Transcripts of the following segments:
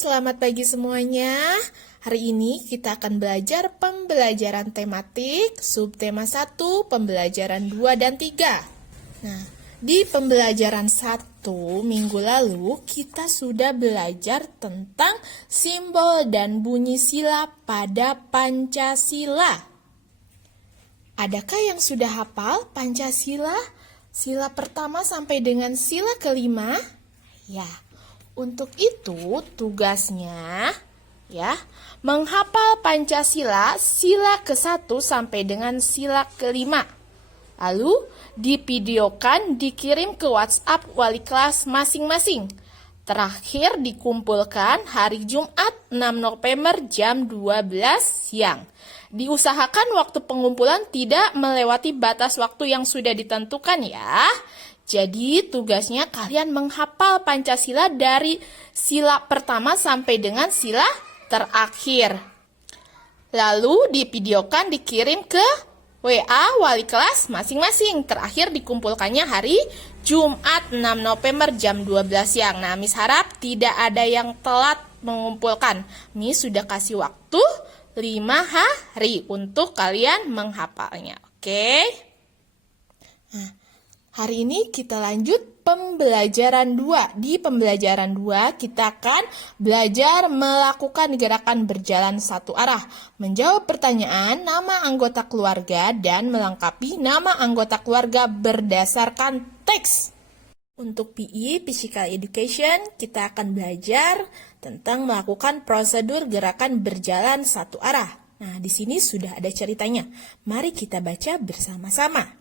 selamat pagi semuanya. Hari ini kita akan belajar pembelajaran tematik, subtema 1, pembelajaran 2 dan 3. Nah, di pembelajaran 1 minggu lalu, kita sudah belajar tentang simbol dan bunyi sila pada Pancasila. Adakah yang sudah hafal Pancasila? Sila pertama sampai dengan sila kelima? Ya. Untuk itu, tugasnya menghafal Pancasila sila ke-1 sampai dengan sila ke-5. Lalu, divideokan, dikirim ke WhatsApp wali kelas masing-masing. Terakhir dikumpulkan hari Jumat 6 November jam 12 siang. Diusahakan waktu pengumpulan tidak melewati batas waktu yang sudah ditentukan ya. Jadi tugasnya kalian menghafal Pancasila dari sila pertama sampai dengan sila terakhir. Lalu divideokan, dikirim ke WA wali kelas masing-masing. Terakhir dikumpulkannya hari Jumat 6 November jam 12 siang. Nah, Miss harap tidak ada yang telat mengumpulkan. Miss sudah kasih waktu 5 hari untuk kalian menghafalnya. Oke? Nah, hari ini kita lanjut pembelajaran 2. Di pembelajaran 2 kita akan belajar melakukan gerakan berjalan satu arah, menjawab pertanyaan nama anggota keluarga, dan melengkapi nama anggota keluarga berdasarkan teks. Untuk PE, Physical Education, kita akan belajar tentang melakukan prosedur gerakan berjalan satu arah. Nah, di sini sudah ada ceritanya. Mari kita baca bersama-sama.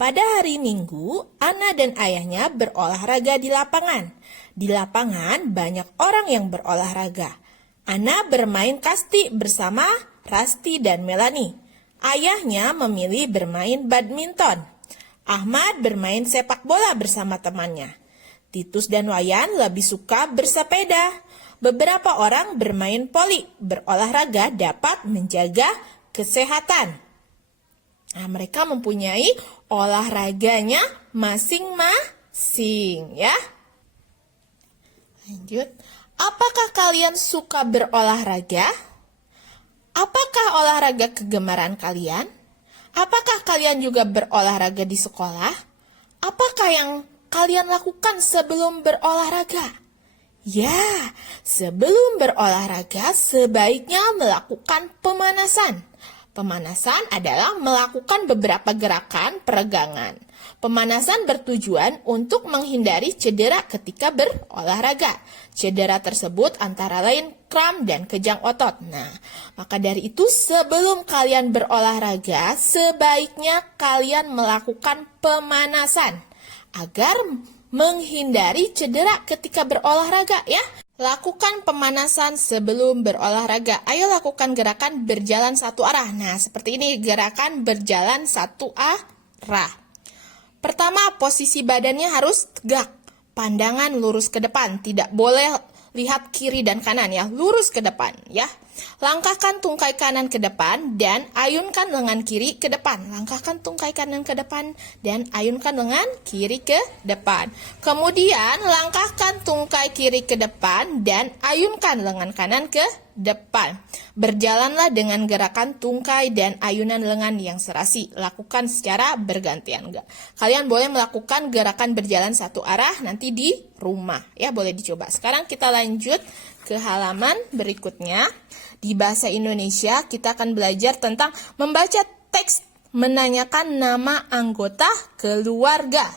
Pada hari Minggu, Ana dan ayahnya berolahraga di lapangan. Di lapangan banyak orang yang berolahraga. Ana bermain kasti bersama Rasti dan Melani. Ayahnya memilih bermain badminton. Ahmad bermain sepak bola bersama temannya. Titus dan Wayan lebih suka bersepeda. Beberapa orang bermain voli. Berolahraga dapat menjaga kesehatan. Nah, mereka mempunyai olahraganya masing-masing ya. Lanjut. Apakah kalian suka berolahraga? Apakah olahraga kegemaran kalian? Apakah kalian juga berolahraga di sekolah? Apakah yang kalian lakukan sebelum berolahraga? Ya, sebelum berolahraga sebaiknya melakukan pemanasan. Pemanasan adalah melakukan beberapa gerakan peregangan. Pemanasan bertujuan untuk menghindari cedera ketika berolahraga. Cedera tersebut antara lain kram dan kejang otot. Nah, maka dari itu sebelum kalian berolahraga, sebaiknya kalian melakukan pemanasan agar menghindari cedera ketika berolahraga ya. Lakukan pemanasan sebelum berolahraga. Ayo lakukan gerakan berjalan satu arah. Nah, seperti ini gerakan berjalan satu arah. Pertama, posisi badannya harus tegak. Pandangan lurus ke depan. Tidak boleh lihat kiri dan kanan ya. Lurus ke depan ya. Langkahkan tungkai kanan ke depan dan ayunkan lengan kiri ke depan. Langkahkan tungkai kanan ke depan dan ayunkan lengan kiri ke depan. Kemudian langkahkan tungkai kiri ke depan dan ayunkan lengan kanan ke depan. Berjalanlah dengan gerakan tungkai dan ayunan lengan yang serasi. Lakukan secara bergantian. Kalian boleh melakukan gerakan berjalan satu arah nanti di rumah ya, boleh dicoba. Sekarang kita lanjut ke halaman berikutnya. Di bahasa Indonesia kita akan belajar tentang membaca teks menanyakan nama anggota keluarga.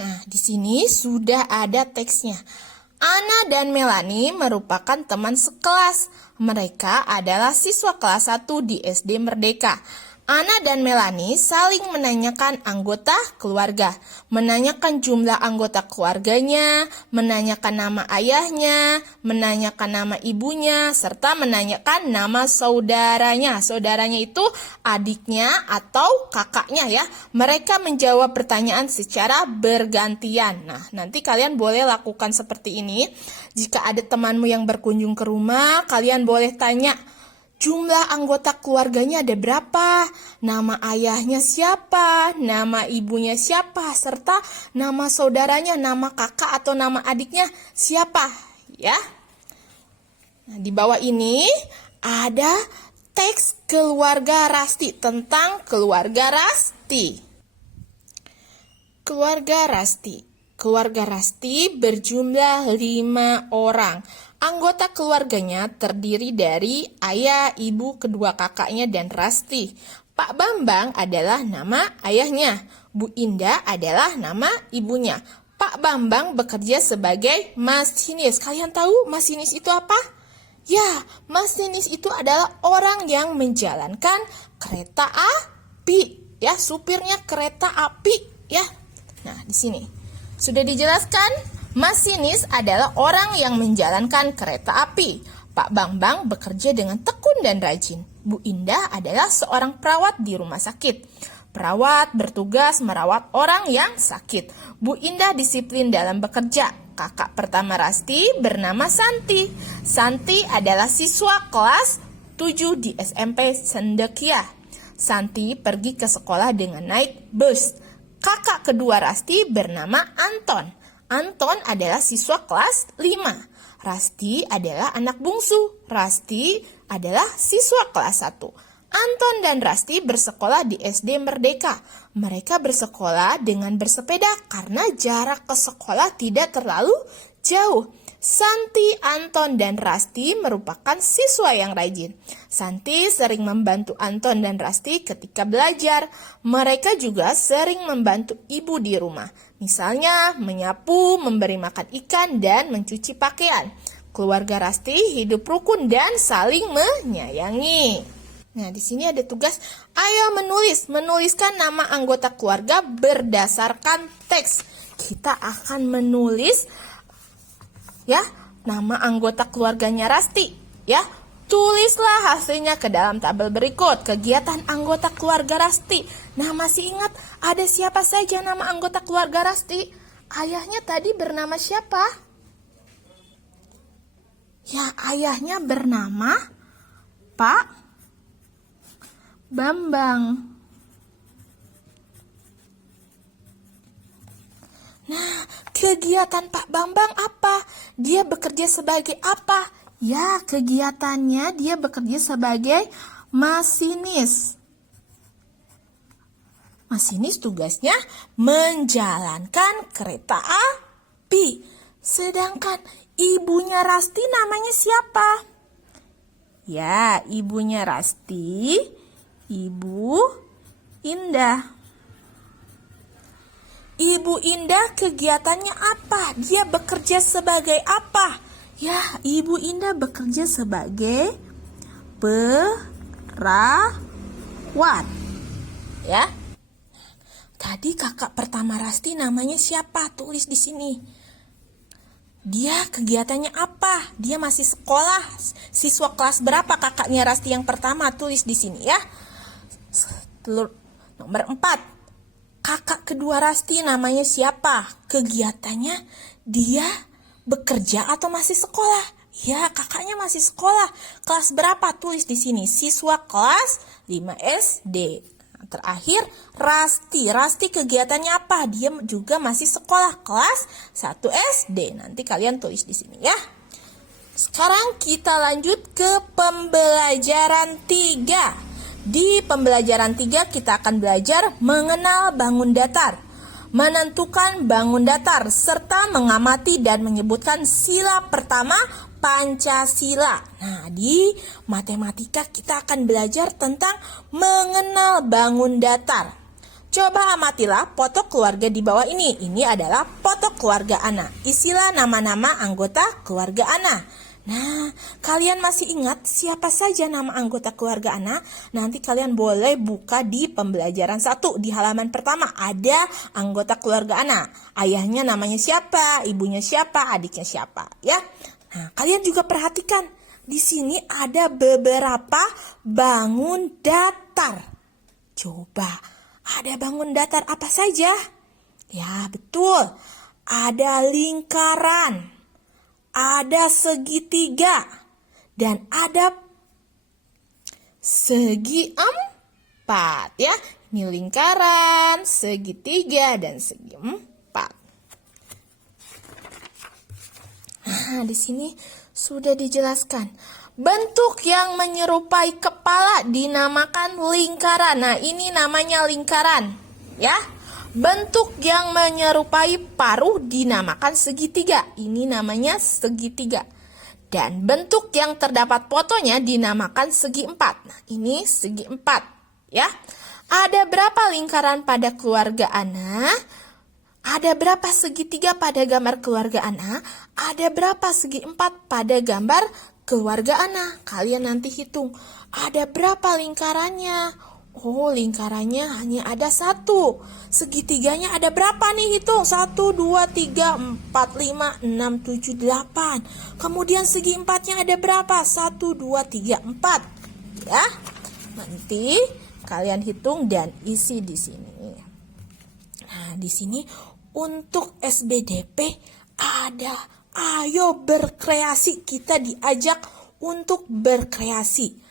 Nah, di sini sudah ada teksnya. Ana dan Melani merupakan teman sekelas. Mereka adalah siswa kelas 1 di SD Merdeka. Ana dan Melani saling menanyakan anggota keluarga, menanyakan jumlah anggota keluarganya, menanyakan nama ayahnya, menanyakan nama ibunya, serta menanyakan nama saudaranya. Saudaranya itu adiknya atau kakaknya ya. Mereka menjawab pertanyaan secara bergantian. Nah, nanti kalian boleh lakukan seperti ini. Jika ada temanmu yang berkunjung ke rumah, kalian boleh tanya, jumlah anggota keluarganya ada berapa? Nama ayahnya siapa? Nama ibunya siapa? Serta nama saudaranya, nama kakak atau nama adiknya siapa? ya. Nah, di bawah ini ada teks keluarga Rasti, tentang keluarga Rasti. Keluarga Rasti. Keluarga Rasti berjumlah 5 orang. Anggota keluarganya terdiri dari ayah, ibu, kedua kakaknya, dan Rasti. Pak Bambang adalah nama ayahnya. Bu Indah adalah nama ibunya. Pak Bambang bekerja sebagai masinis. Kalian tahu masinis itu apa? Ya, masinis itu adalah orang yang menjalankan kereta api. Ya, supirnya kereta api. Ya, nah di sini sudah dijelaskan. Masinis adalah orang yang menjalankan kereta api. Pak Bambang bekerja dengan tekun dan rajin. Bu Indah adalah seorang perawat di rumah sakit. Perawat bertugas merawat orang yang sakit. Bu Indah disiplin dalam bekerja. Kakak pertama Rasti bernama Santi. Santi adalah siswa kelas 7 di SMP Sendekia. Santi pergi ke sekolah dengan naik bus. Kakak kedua Rasti bernama Anton. Anton adalah siswa kelas 5. Rasti adalah anak bungsu. Rasti adalah siswa kelas 1. Anton dan Rasti bersekolah di SD Merdeka. Mereka bersekolah dengan bersepeda karena jarak ke sekolah tidak terlalu jauh. Santi, Anton, dan Rasti merupakan siswa yang rajin. Santi sering membantu Anton dan Rasti ketika belajar. Mereka juga sering membantu ibu di rumah. Misalnya menyapu, memberi makan ikan, dan mencuci pakaian. Keluarga Rasti hidup rukun dan saling menyayangi. Nah, di sini ada tugas, ayo menuliskan nama anggota keluarga berdasarkan teks. Kita akan menulis ya nama anggota keluarganya Rasti, ya. Tulislah hasilnya ke dalam tabel berikut. Kegiatan anggota keluarga Rasti. Nah, masih ingat ada siapa saja nama anggota keluarga Rasti? Ayahnya tadi bernama siapa? Ya, ayahnya bernama Pak Bambang. Nah, kegiatan Pak Bambang apa? Dia bekerja sebagai apa? Ya, kegiatannya dia bekerja sebagai masinis. Masinis tugasnya menjalankan kereta api. Sedangkan ibunya Rasti namanya siapa? Ya, ibunya Rasti, Ibu Indah. Ibu Indah kegiatannya apa? Dia bekerja sebagai apa? Ya, Ibu Indah bekerja sebagai perawat. Ya. Tadi kakak pertama Rasti namanya siapa? Tulis di sini. Dia kegiatannya apa? Dia masih sekolah. Siswa kelas berapa kakaknya Rasti yang pertama? Tulis di sini ya. Nomor 4. Kakak kedua Rasti namanya siapa? Kegiatannya dia bekerja atau masih sekolah? Ya, kakaknya masih sekolah. Kelas berapa? Tulis di sini. Siswa kelas 5 SD. Nah, terakhir, Rasti. Rasti kegiatannya apa? Dia juga masih sekolah kelas 1 SD. Nanti kalian tulis di sini ya. Sekarang kita lanjut ke pembelajaran 3. Di pembelajaran 3 kita akan belajar mengenal bangun datar, menentukan bangun datar, serta mengamati dan menyebutkan sila pertama Pancasila. Nah, di matematika kita akan belajar tentang mengenal bangun datar. Coba amatilah foto keluarga di bawah ini. Ini adalah foto keluarga Ana. Isilah nama-nama anggota keluarga Ana. Nah, kalian masih ingat siapa saja nama anggota keluarga Ana? Nanti kalian boleh buka di pembelajaran 1 di halaman pertama. Ada anggota keluarga Ana. Ayahnya namanya siapa, ibunya siapa, adiknya siapa, ya. Nah, kalian juga perhatikan. Di sini ada beberapa bangun datar. Coba, ada bangun datar apa saja? Ya, betul. Ada lingkaran. Ada segitiga, dan ada segi 4 ya. Ini lingkaran, segitiga, dan segi 4. Nah, Nah, di sini sudah dijelaskan. Bentuk yang menyerupai kepala dinamakan lingkaran. Nah, ini namanya lingkaran, ya. Bentuk yang menyerupai paruh dinamakan segitiga. Ini namanya segitiga. Dan bentuk yang terdapat fotonya dinamakan segi empat. Nah, ini segi empat, ya. Ada berapa lingkaran pada keluarga Ana? Ada berapa segitiga pada gambar keluarga Ana? Ada berapa segi empat pada gambar keluarga Ana? Kalian nanti hitung. Ada berapa lingkarannya? Oh, lingkarannya hanya ada satu. Segitiganya ada berapa nih? Hitung. 1, 2, 3, 4, 5, 6, 7, 8. Kemudian segi empatnya ada berapa? 1, 2, 3, 4. Ya. Nanti kalian hitung dan isi di sini. Nah, di sini untuk SBDP ada ayo berkreasi. Kita diajak untuk berkreasi.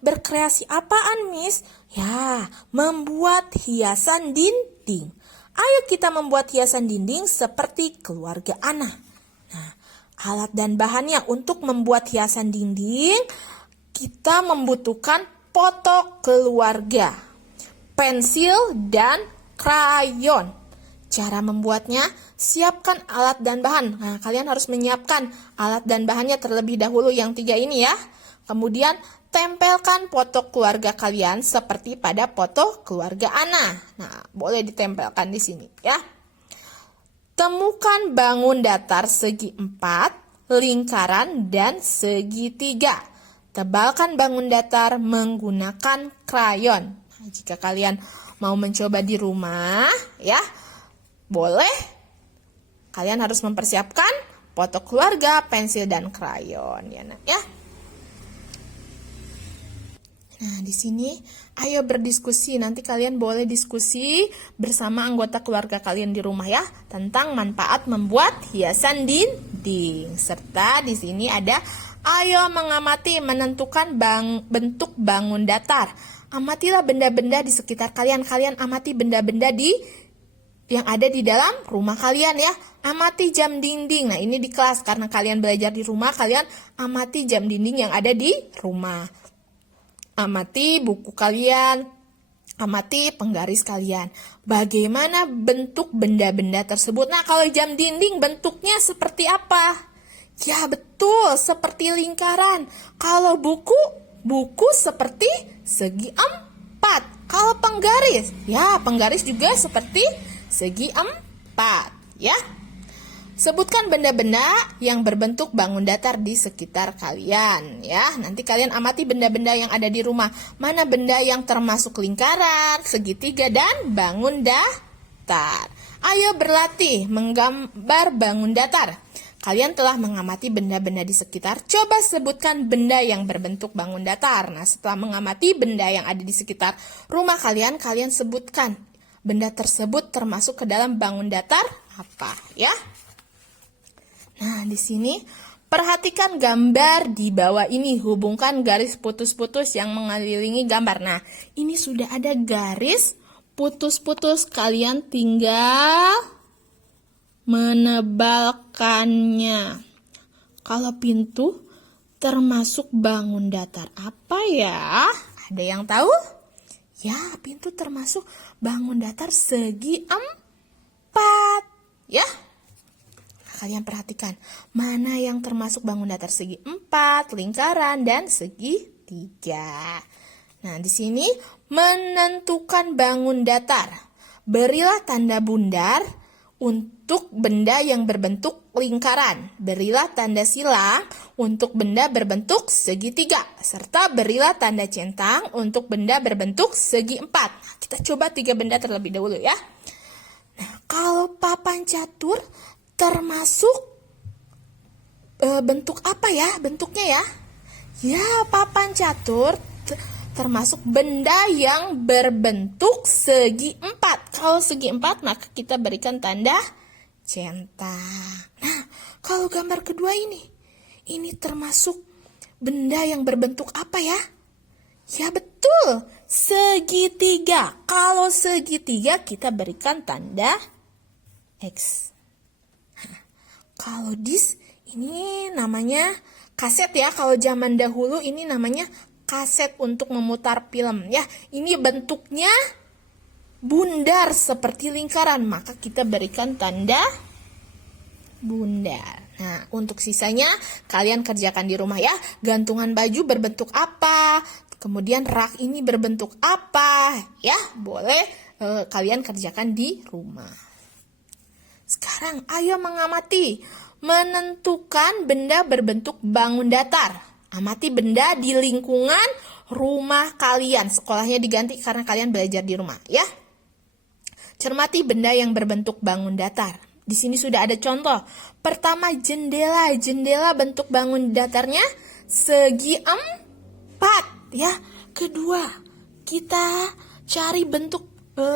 Berkreasi apaan, Miss? Ya, membuat hiasan dinding. Ayo kita membuat hiasan dinding seperti keluarga Ana. Nah, alat dan bahannya untuk membuat hiasan dinding, kita membutuhkan foto keluarga, pensil, dan krayon. Cara membuatnya, siapkan alat dan bahan. Nah, kalian harus menyiapkan alat dan bahannya terlebih dahulu yang 3 ini ya. Kemudian tempelkan foto keluarga kalian seperti pada foto keluarga Ana. Nah, boleh ditempelkan di sini ya. Temukan bangun datar segi 4, lingkaran, dan segitiga. Tebalkan bangun datar menggunakan krayon. Nah, jika kalian mau mencoba di rumah ya, boleh. Kalian harus mempersiapkan foto keluarga, pensil, dan krayon ya, Nak, ya. Nah, di sini ayo berdiskusi. Nanti kalian boleh diskusi bersama anggota keluarga kalian di rumah ya tentang manfaat membuat hiasan dinding. Serta di sini ada ayo mengamati menentukan bentuk bangun datar. Amatilah benda-benda di sekitar kalian. Kalian amati benda-benda yang ada di dalam rumah kalian ya. Amati jam dinding. Nah, ini di kelas karena kalian belajar di rumah, kalian amati jam dinding yang ada di rumah. Amati buku kalian, amati penggaris kalian. Bagaimana bentuk benda-benda tersebut? Nah, kalau jam dinding bentuknya seperti apa? Ya, betul, seperti lingkaran. Kalau buku seperti segi 4. Kalau penggaris, ya penggaris juga seperti segi 4, ya. Sebutkan benda-benda yang berbentuk bangun datar di sekitar kalian ya. Nanti kalian amati benda-benda yang ada di rumah. Mana benda yang termasuk lingkaran, segitiga, dan bangun datar. Ayo berlatih menggambar bangun datar. Kalian telah mengamati benda-benda di sekitar. Coba sebutkan benda yang berbentuk bangun datar. Nah, setelah mengamati benda yang ada di sekitar rumah kalian, kalian sebutkan benda tersebut termasuk ke dalam bangun datar apa ya. Nah, di sini perhatikan gambar di bawah ini. Hubungkan garis putus-putus yang mengelilingi gambar. Nah, ini sudah ada garis putus-putus. Kalian tinggal menebalkannya. Kalau pintu termasuk bangun datar apa ya? Ada yang tahu? Ya, pintu termasuk bangun datar segi 4. Ya. Kalian perhatikan, mana yang termasuk bangun datar segi 4, lingkaran, dan segitiga. Nah, di sini menentukan bangun datar. Berilah tanda bundar untuk benda yang berbentuk lingkaran. Berilah tanda silang untuk benda berbentuk segitiga. Serta berilah tanda centang untuk benda berbentuk segi 4. Nah, kita coba 3 benda terlebih dahulu ya. Nah, kalau papan catur termasuk bentuk apa ya bentuknya ya? Ya, papan catur termasuk benda yang berbentuk segi 4. Kalau segi 4 maka kita berikan tanda centang. Nah, kalau gambar kedua ini termasuk benda yang berbentuk apa ya? Ya, betul, segitiga. Kalau segitiga kita berikan tanda X. Kalau disk ini namanya kaset ya. Kalau zaman dahulu ini namanya kaset untuk memutar film ya. Ini bentuknya bundar seperti lingkaran, maka kita berikan tanda bundar. Nah, untuk sisanya kalian kerjakan di rumah ya. Gantungan baju berbentuk apa? Kemudian rak ini berbentuk apa? Ya, boleh kalian kerjakan di rumah. Sekarang ayo mengamati. Menentukan benda berbentuk bangun datar. Amati benda di lingkungan rumah kalian. Sekolahnya diganti karena kalian belajar di rumah ya. Cermati benda yang berbentuk bangun datar. Di sini sudah ada contoh. Pertama, jendela. Jendela bentuk bangun datarnya segi 4 ya. Kedua, kita cari bentuk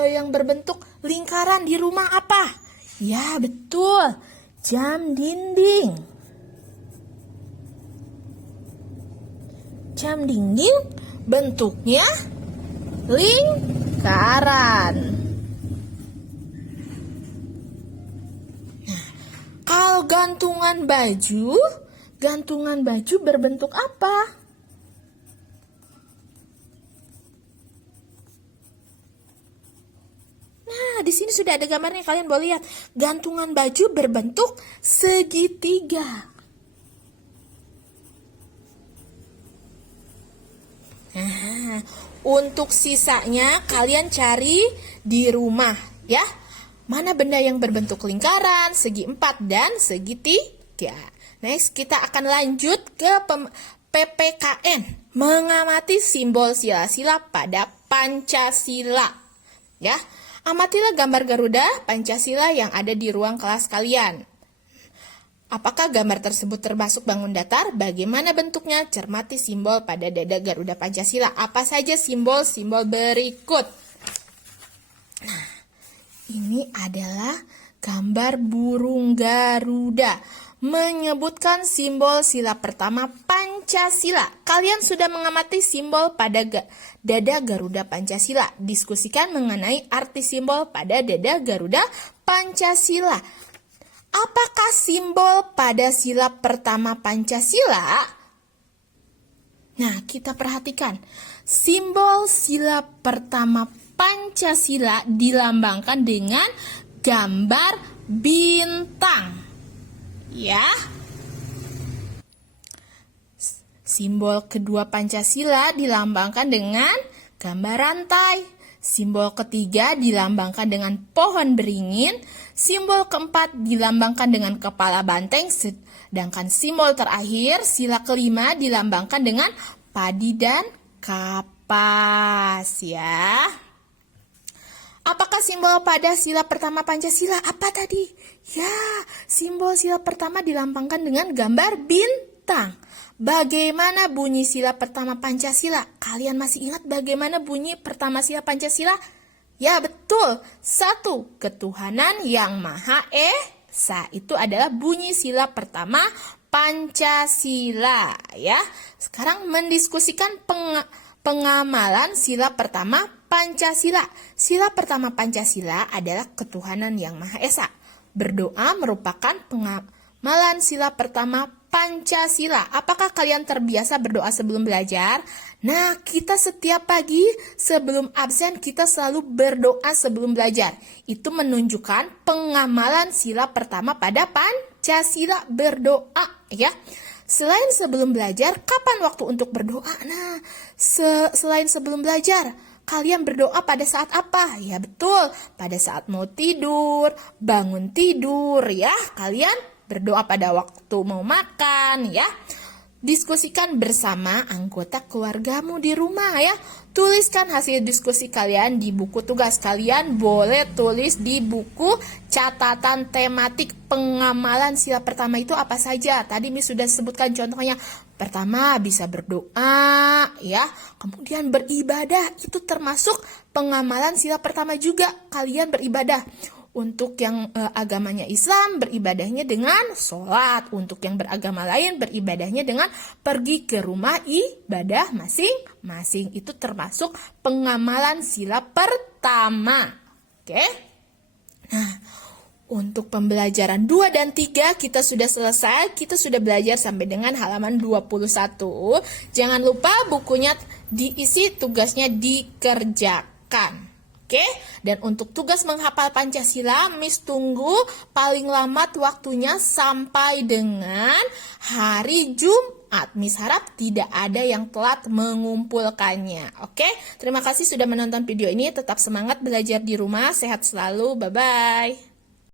yang berbentuk lingkaran di rumah apa? Ya, betul. Jam dinding. Jam dinding bentuknya lingkaran. Kalau gantungan baju berbentuk apa? Nah, di sini sudah ada gambarnya, kalian boleh lihat. Gantungan baju berbentuk segitiga. Nah, untuk sisanya kalian cari di rumah ya. Mana benda yang berbentuk lingkaran, segi 4 dan segitiga. Next, kita akan lanjut ke PPKN. Mengamati simbol sila-sila pada Pancasila. Ya, amatilah gambar Garuda Pancasila yang ada di ruang kelas kalian. Apakah gambar tersebut termasuk bangun datar? Bagaimana bentuknya? Cermati simbol pada dada Garuda Pancasila. Apa saja simbol-simbol berikut? Nah, ini adalah gambar burung Garuda, menyebutkan simbol sila pertama Pancasila. Kalian sudah mengamati simbol pada dada Garuda Pancasila. Diskusikan mengenai arti simbol pada dada Garuda Pancasila. Apakah simbol pada sila pertama Pancasila? Nah, kita perhatikan. Simbol sila pertama Pancasila dilambangkan dengan gambar bintang. Ya. Simbol kedua Pancasila dilambangkan dengan gambar rantai. Simbol ketiga dilambangkan dengan pohon beringin. Simbol keempat dilambangkan dengan kepala banteng. Sedangkan simbol terakhir, sila kelima, dilambangkan dengan padi dan kapas ya. Apakah simbol pada sila pertama Pancasila? Apa tadi? Ya, simbol sila pertama dilambangkan dengan gambar bintang. Bagaimana bunyi sila pertama Pancasila? Kalian masih ingat bagaimana bunyi pertama sila Pancasila? Ya, betul. 1. Ketuhanan yang Maha Esa. Itu adalah bunyi sila pertama Pancasila. Ya, sekarang mendiskusikan pengamalan sila pertama Pancasila. Sila pertama Pancasila adalah ketuhanan yang Maha Esa. Berdoa merupakan pengamalan sila pertama Pancasila. Apakah kalian terbiasa berdoa sebelum belajar? Nah, kita setiap pagi sebelum absen kita selalu berdoa sebelum belajar. Itu menunjukkan pengamalan sila pertama pada Pancasila, berdoa ya. Selain sebelum belajar, kapan waktu untuk berdoa? Nah, selain sebelum belajar, kalian berdoa pada saat apa? Ya betul, pada saat mau tidur, bangun tidur ya. Kalian berdoa pada waktu mau makan ya. Diskusikan bersama anggota keluargamu di rumah ya. Tuliskan hasil diskusi kalian di buku tugas. Kalian boleh tulis di buku catatan tematik pengamalan sila pertama itu apa saja. Tadi Miss sudah sebutkan contohnya. Pertama bisa berdoa ya. Kemudian beribadah, itu termasuk pengamalan sila pertama juga. Kalian beribadah. Untuk yang agamanya Islam, beribadahnya dengan sholat. Untuk yang beragama lain, beribadahnya dengan pergi ke rumah ibadah masing-masing. Itu termasuk pengamalan sila pertama. Oke? Nah, Untuk pembelajaran 2 dan 3 kita sudah selesai, kita sudah belajar sampai dengan halaman 21. Jangan lupa bukunya diisi, tugasnya dikerjakan. Oke, dan untuk tugas menghafal Pancasila, Miss tunggu paling lambat waktunya sampai dengan hari Jumat. Miss harap tidak ada yang telat mengumpulkannya. Oke, terima kasih sudah menonton video ini. Tetap semangat belajar di rumah. Sehat selalu. Bye-bye.